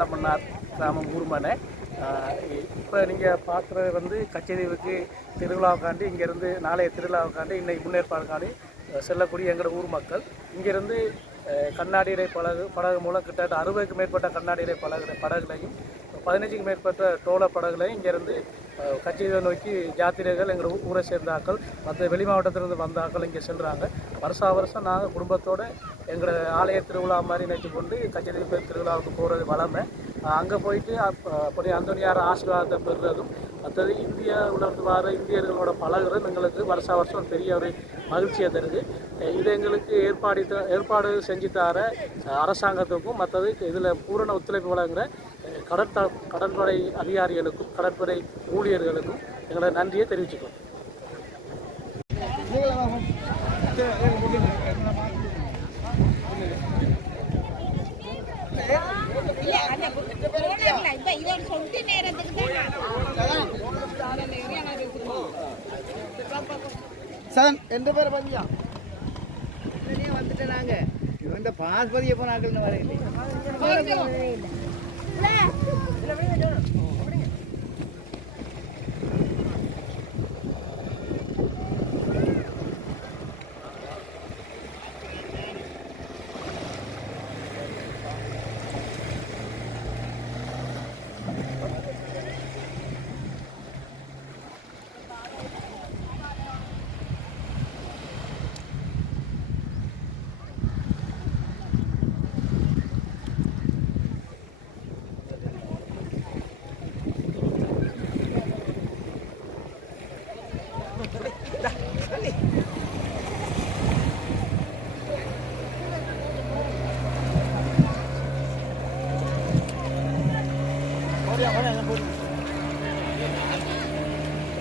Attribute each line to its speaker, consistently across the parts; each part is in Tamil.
Speaker 1: பாலமன்னார் கிராமம் ஊர்மனை. இப்போ நீங்கள் பார்க்குறது வந்து கச்சேரிவுக்கு திருவிழாவுக்காண்டி இங்கேருந்து நாளைய திருவிழாவுக்காண்டி இன்னைக்கு முன்னேற்பாடுக்காண்டி செல்லக்கூடிய எங்களோட ஊர் மக்கள். இங்கேருந்து கண்ணாடி இறை படகு படகு மூலம் கிட்டத்தட்ட அறுபதுக்கு மேற்பட்ட கண்ணாடி இறை படகு படகுலையும் பதினஞ்சுக்கு மேற்பட்ட டோல படகுலையும் இங்கேருந்து அஹ், நோக்கி யாத்திரைகள் எங்கள் ஊ- ஊரை சேர்ந்த ஆக்கள் மற்ற வெளி மாவட்டத்திலிருந்து வந்தாக்கள் இங்கே செல்கிறாங்க வருஷா வருஷம் நாங்கள் குடும்பத்தோடு எங்களோட ஆலய திருவிழா மாதிரி நினைச்சு கொண்டு கச்சேரி பேர் திருவிழாவுக்கு போகிறது வளமை. அங்கே போயிட்டு அப்படி அந்தோனியார் ஆசீர்வாதத்தை பெறுறதும் மற்றது இந்தியா உணர்ந்து வர இந்தியர்களோட பழகுறது எங்களுக்கு வருஷா வருஷம் பெரிய ஒரு மகிழ்ச்சியை தருது. இது எங்களுக்கு ஏற்பாடு ஏற்பாடு செஞ்சு தர அரசாங்கத்துக்கும் மற்றது இதில் பூரண ஒத்துழைப்பு வழங்குகிற கடற்த கடற்படை அதிகாரிகளுக்கும் கடற்படை ஊழியர்களுக்கும் எங்களோட நன்றியை தெரிவிச்சுக்கிறோம்
Speaker 2: இல்ல, அந்த போனாங்கல்ல, இப்ப இது ஒரு சொட்டு நேரத்துக்கு தான்
Speaker 3: சார் எந்த பேர் பதியா வந்துட்டு நாங்க. இந்த பாஸ் பதிய வரையில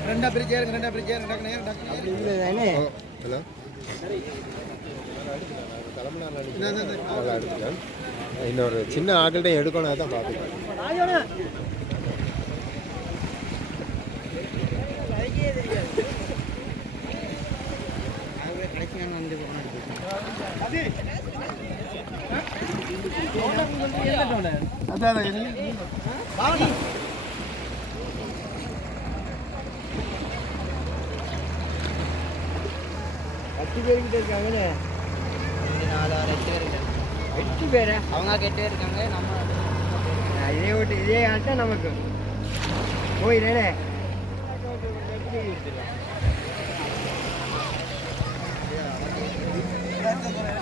Speaker 3: ரெண்டா பிரிச்சு ஏறுங்க ரெண்டா பிரிச்சு ஏறுங்க. டக்குனு ஏறுங்க டக்குனு ஏறுங்க.
Speaker 4: ஹலோ இன்னொரு சின்ன ஆக்கள்கிட்ட எடுக்கணும் அதான் பார்த்துக்கலாம்.
Speaker 3: பத்து எட்டு பேருக்கிட்ட
Speaker 5: இருக்காங்களே நாலாறு எட்டு பேர்
Speaker 3: எட்டு பேர்?
Speaker 5: அவங்க கெட்டே இருக்காங்க நம்ம
Speaker 3: இதே விட்டு இதே ஆட்டா நமக்கு. போயிடே Gracias por